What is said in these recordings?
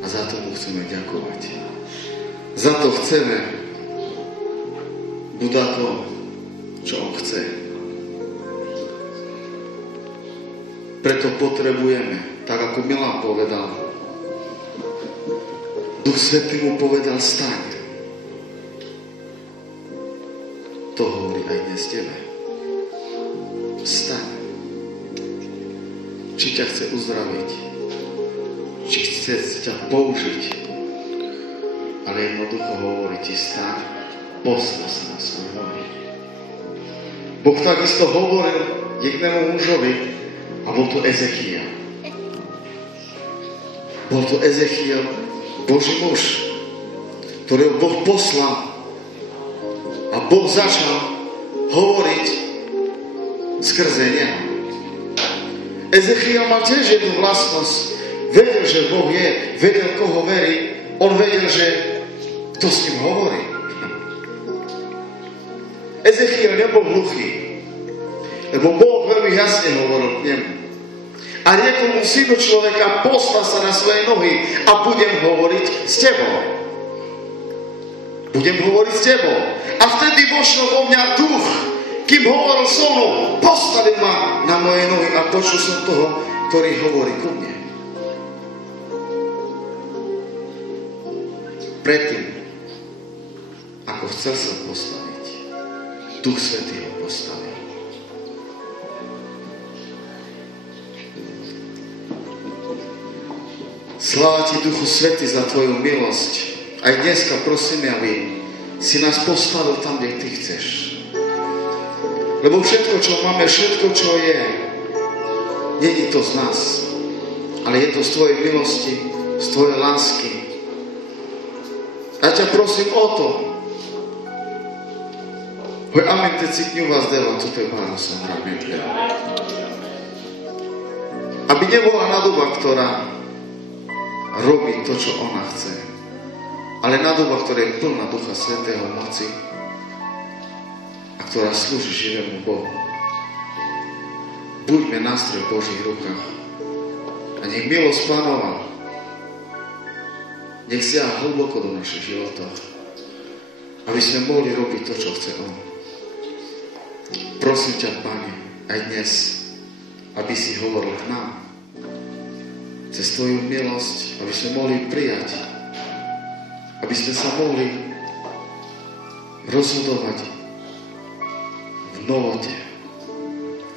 A za to mu chceme ďakovať. Za to chceme Buda to, čo on chce. Preto potrebujeme, tak ako Milan povedal, Duch Svätý mu povedal, staň. To hovorí aj dnes tebe. Staň. Či ťa chce uzdraviť, či chce ťa použiť, ale jednoducho hovorí ti, staň, postav sa na svoje nohy. Boh takisto hovoril jednému mužovi, a bol to Ezechiel. Bol to Ezechiel, Boží muž, ktorého Boh poslal. A Boh začal hovoriť skrze neho. Ezechiel mal tiež jednu vlastnosť. Vedel, že Boh je, vedel, koho verí. On vedel, že kto s ním hovorí. Ezechiel nebol hluchý, lebo Boh veľmi jasne hovoril k nemu. A riekol mu, synu človeka, postav sa na svoje nohy a budem hovoriť s tebou. Budem hovoriť s tebou. A vtedy vošiel vo mňa duch, kým hovoril so mnou, postavil ma na moje nohy a počul som toho, ktorý hovorí ku mne. Predtým, ako chcel sa postaviť, Duch Svätý ho postavil. Sláva ti, Duchu Svätý, za tvoju milosť. Aj dneska prosím, aby si nás postavil tam, kde ty chceš. Lebo všetko, čo máme, všetko, čo je, nie je to z nás, ale je to z tvojej milosti, z tvojej lásky. A ťa prosím o to. Hoj, amen, te citňu vás dela, toto je pána som rád nepriam. Aby nebola nadoba, ktorá robí to, čo ona chce, ale nadoba, ktorá je plná Ducha Svätého moci a ktorá slúži živému Bohu. Buďme nástroj v Božích rukách a nech milosť Pánova nech siaha hlboko do našich životov, aby sme mohli robiť to, čo chce On. Prosím ťa, Pane, aj dnes, aby si hovoril k nám cez tvoju milosť, aby sme mohli prijať, aby sme sa mohli rozhodovať v novote,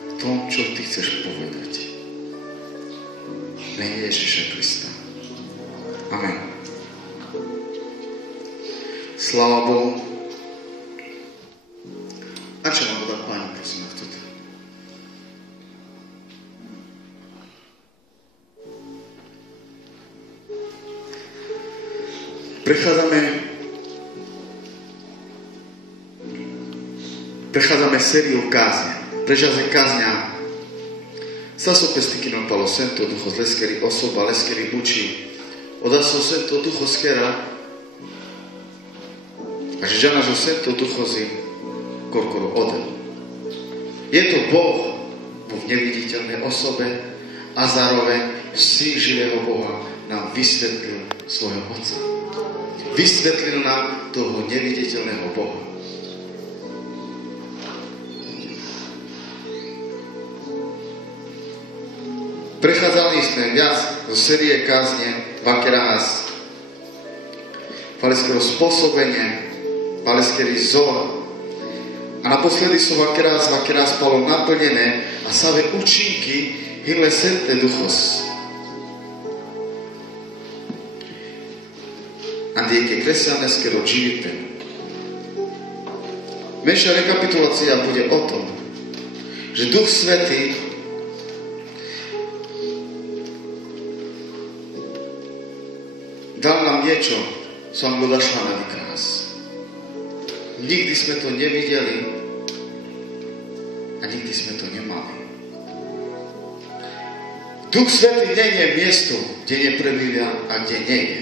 v tom, čo ty chceš povedať. Mene Ježiša Krista. Amen. Sláva Bohu. A čo mám dodať, Páni, prosím, v toto? Prechádzame sériu kázne. Prežazne kázňa sa so pestikino palo Sento Ducho zleskeri osoba, leskeri buči. Odaso Sento Ducho skera. A že žana, že Sento Ducho zim korkoru odel. Je to Boh v neviditeľnej osobe a zároveň Syn živého Boha nám vysvetlil svojho Otca. Vysvetlil nám toho neviditeľného Boha. Prechádzali sme viac zo série kázne Vakerás, paleského spôsobenia, paleského zoa. A naposledy sú Vakerás palo naplnené a same účinky hyle Sente Duchos. A dieke kresťanského živiteľa. Menšia rekapitulácia bude o tom, že Duch Svätý dal nám niečo, som go dašla na vykrás. Nikdy sme to nevideli a nikdy sme to nemali. Duch Svätý nie je miesto, kde neprebýva a kde nie je.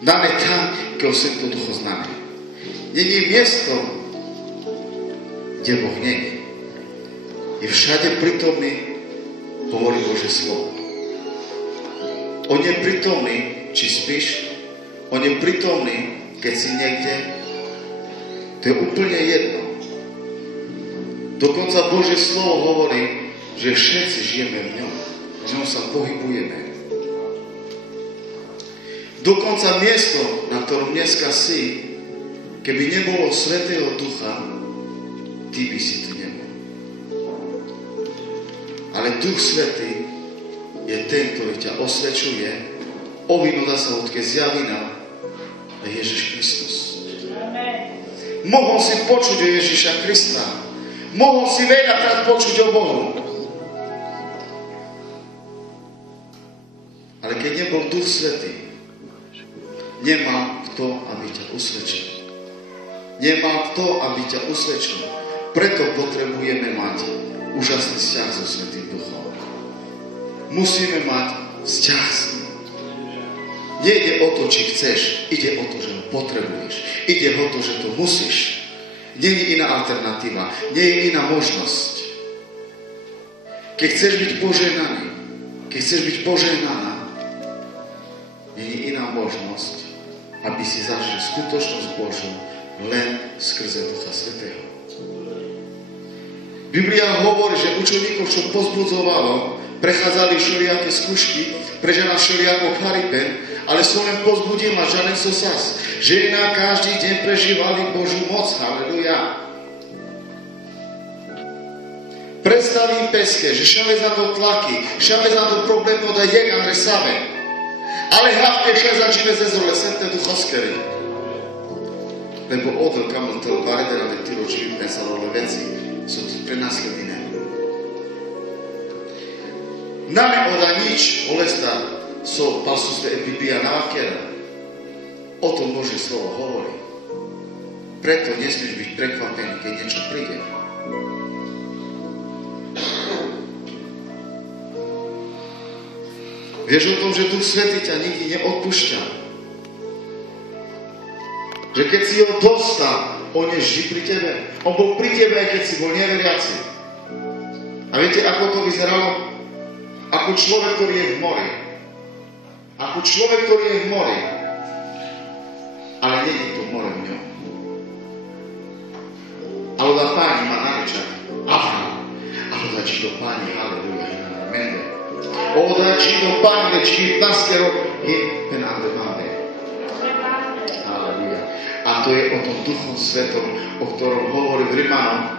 Dáme tam, kde Sento Ducho známe. Nie je miesto, kde Boh nie je. Je všade prítomný, hovorí Božie slovo. On je prítomný, či spíš, on je prítomný, keď si niekde. To je úplne jedno. Dokonca Božie slovo hovorí, že všetci žijeme v ňom. V ňom sa pohybujeme. Dokonca miesto, na ktorom dneska si, keby nebolo Svätého Ducha, ty by si tu nebol. Ale Duch Svätý je ten, ktorý ťa osvečuje, ovinúda sa odkiaľ zjaví nám Ježiš Kristus. Mohol si počuť o Ježiša Krista. Mohol si veľakrát počuť o Bohu. Ale keď nebol Duch Svätý, nemal kto, aby ťa usvedčil. Nemal kto, aby ťa usvedčil. Preto potrebujeme mať úžasný vzťah so Svätým Duchom. Musíme mať vzťah s ním. Nejde o to, či chceš, ide o to, že ho potrebuješ. Ide o to, že to musíš. Nie je iná alternatíva, nie je iná možnosť. Keď chceš byť požehnaný, keď chceš byť požehnaná, nie je iná možnosť, aby si zažil skutočnosť Božiu len skrze Ducha Svätého. Biblia hovorí, že učeníkov, čo pozbudzovalo, prechádzali všelijaké skúšky, prežena všelijakú charipen, ale som len pozbudil ma, žiaden sosas, že na každý deň prežívali Božiu moc. Haleluja. Predstavím peske, že šave za to tlaky, šave za to problémno da jedan resave. Ale hlavne še začíne zezrole Svete Duchovskeri. Lebo odl kamo to varedela de tiro živne sa role veci sú tu prenasledine. Name oda nič olesta so pasusve Biblia navakera. O tom Božie slovo hovorí. Preto nesmieš byť prekvapený, keď niečo príde. Vieš o tom, že Duch Svätý ťa nikdy neodpúšťa. Že keď si ho dostal, on je vždy pri tebe. On bol pri tebe, aj keď si bol neveriaci. A viete, ako to vyzeralo? Ako človek, ktorý je v mori. Ako človek, ktorý je v mori. Ale nie je to more v ňom. Ale da Páni má narečať. Aha. Ale da či do Páni, haleluja, amen. Oda či do Páni, či 15 rok je penálne máme. Haleluja. A to je o tom Duchom Svetom, o ktorom hovorí v Rimanom,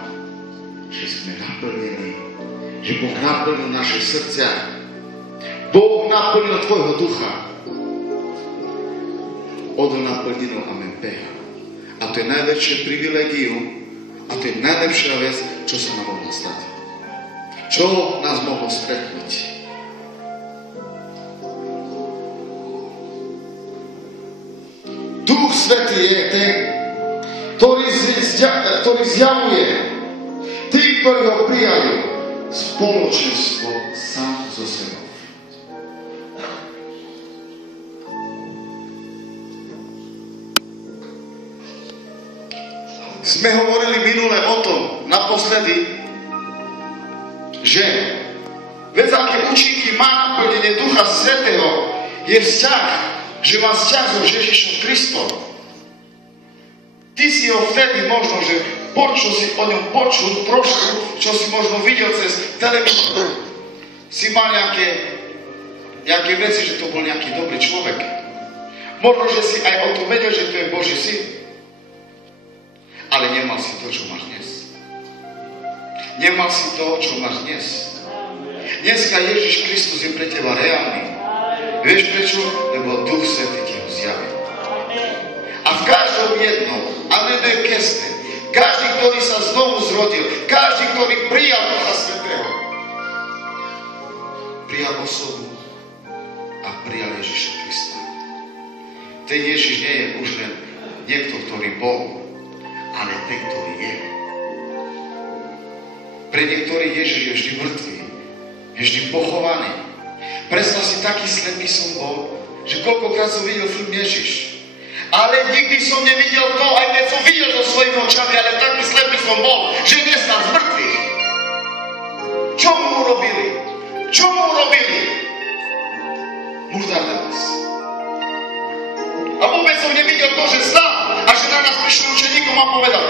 že sme naplnení, že Boh naplnil naše srdcia. Boh naplnil tvojho ducha. Odo naplnil amen peha. A to je najväčšie privilegium a to je najlepšia vec, čo sa nám mohlo stať. Čo nás mohlo stretnúť. Duch Svätý je ten, ktorý zjavuje tí, ktorí ho prijali, spoločenstvo sám so sebou. Sme hovorili minule o tom, naposledy, že vec, aké účinky má naplnenie Ducha Svätého, je vzťah, že má vzťah so Ježišom Kristom. Ty si ho vtedy možno, že čo si o ňom počul trošku, čo si možno videl cez televíziu, si mal nejaké veci, že to bol nejaký dobrý človek. Možno, že si aj o tom vedel, že to je Boží syn. Ale nemal si to, čo máš dnes. Nemal si to, čo máš dnes. Dneska Ježiš Kristus je pre teba reálny. Vieš prečo? Lebo Duch Svätý ti ho zjavil. A v každom jednom, a ne keste, každý, ktorý sa znovu zrodil, každý, ktorý prijal Ducha Svätého, prijal osobu a prijal Ježiša Krista. Ten Ježiš nie je už len niekto, ktorý bol, ale ten, ktorý je. Pre niektorých Ježiš je vždy mŕtvý, je vždy pochovaný. Predstav si, taký slepý som bol, že koľkokrát som videl film Ježiš. Ale nikdy som nevidel to, aj keď som videl so svojimi očami, ale taký slepý som bol, že nestal z mŕtvych. Čo mu urobili? Čo mu urobili? možná teraz. A vôbec som nevidel to, že stál a že na nás prišli učeníkom a povedal,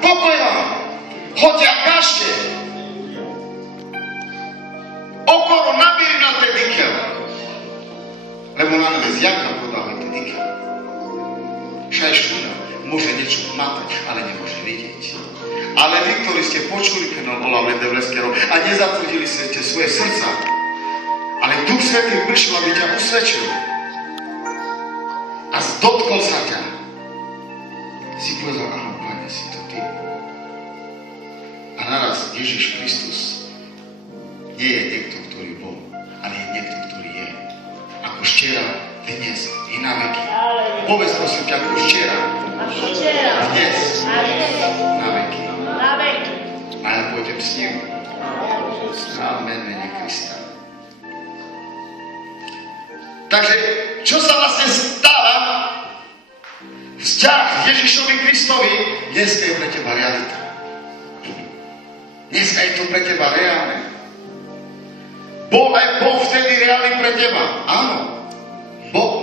pokoj vám, choďte a kážte. Okolo nabíri na ten dikel. Lebo na nás Janka podáva ten dikel. Šaj štúda môže niečo matať, ale nemôže vidieť. Ale vy, ktorí ste počuli, keď on bola v Ledevleskerov a nezatvrdili ste svoje srdca, ale Duch Svätý prišiel, aby ťa usvedčil a dotkol sa ťa, si povedal, áno, Pane, si to ty. A naraz Ježiš Kristus nie je niekto, ktorý bol, ale je niekto, ktorý je. Ako včera, dnes i na veky. Povedz prosím ťa, ako včera, dnes, na veky. A ja pôjdem s ním. Amen, mene Krista. Takže, čo sa vlastne stáva? Vzťah Ježišovi Kristovi dneska je pre teba realita. Dneska je to pre teba reálne. Bol aj Boh vtedy reálny pre teba. Áno, Boh.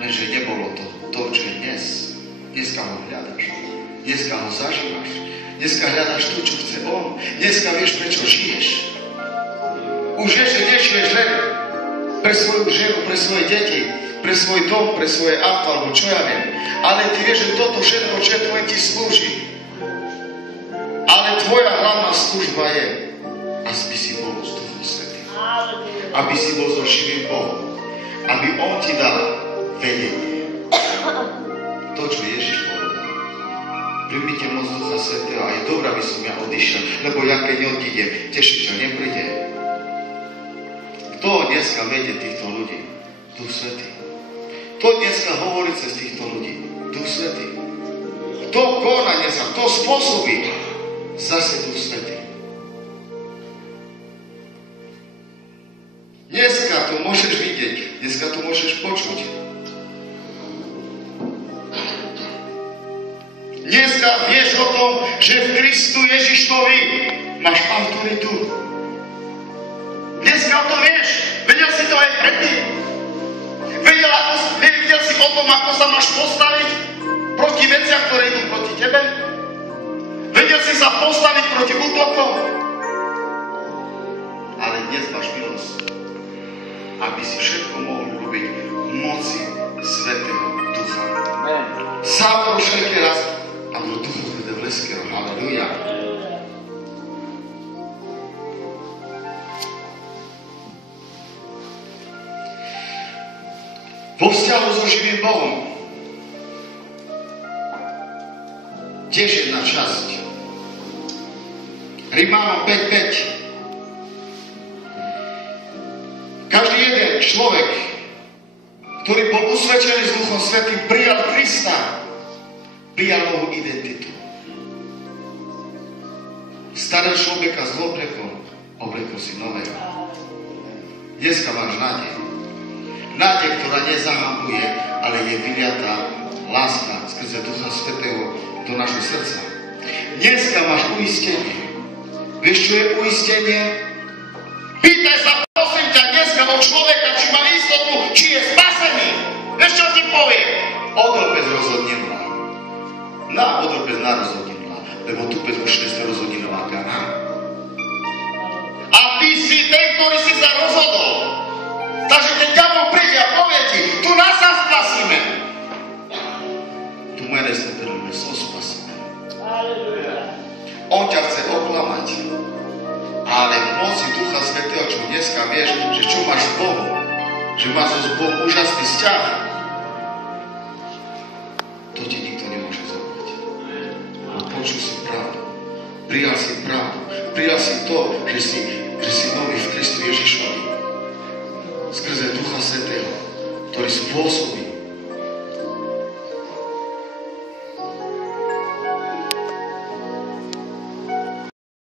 Lenže nebolo to, čo je dnes. Dneska ho hľadaš. Dneska ho zažívaš. Dneska hľadaš to, čo chce on. Dneska vieš, prečo žiješ. Už vieš, že nežiješ len pre svoju ženu, pre svoje deti, pre svoj dom, pre svoje auto, alebo čo ja viem. Ale ty vieš, že toto všetko, čo je tvoje, ti slúži. Ale tvoja hlavná služba je, aby si bol s Duchom Svätým. Aby si bol so živým Bohom. Aby on ti dal vedenie. To, čo Ježiš povedal. Príjmite moc Ducha Svätého a je dobré, aby som ja odišiel, lebo ja keď neodídem, tešiteľ nepríde. Kto dneska vedie týchto ľudí? Duch Svätý. Kto dneska hovorí cez týchto ľudí? Duch Svätý. Kto koná dneska? Kto spôsobí? Zase Duch Svätý. Dneska to môžeš vidieť, dneska to môžeš počuť. Dneska vieš o tom, že v Kristu Ježišovi máš autoritu. Dneska o tom vieš. Vedel si to aj predtým. Vedel si o tom, ako sa máš postaviť proti veciam, ktoré idú proti tebe. Vedel si sa postaviť proti útokom. Ale dnes máš milosť, aby si všetko mohol robiť v moci Svätého Ducha. Sám všelký raz a do Duchu Ledevleskerov. Halleluja. Vo vzťahu so živým Bohom tiež jedna časť. Rimánom 5.5. Každý jeden človek, ktorý bol usvedčený s Duchom Svätým, prijal Krista, prijal novú identitu. Starého človeka s oblekol si nového. Dneska máš nádej. Nádej, ktorá nezahambuje, ale je vyliatá láska skrze Ducha Svätého do našho srdca. Dneska máš uistenie. Vieš, čo je uistenie? Pýtaj sa, prosím ťa, dneska od človeka, či má istotu, či je spasený. Vieš, čo ti povie? Odropec rozhodnila. Odropec narozhodnila, lebo tu pec už 400 rozhodinová gana. A ty si ten, ktorý si sa rozhodol. Takže keď ďabol príde a povie ti, tu nás sa spasíme. Tu mene Svätého som spasíme. On ťa chce oklamať. Ale v moci Ducha Svätého, čo dneska vieš, že čo máš s Bohom, že máš s Bohom úžasný vzťah, to ti nikto nemôže zobrať. Počul si pravdu. Prijal si pravdu. Prijal si to, že si nový v Kristu Ježišovi. Skrze Ducha Svätého, ktorý spôsobí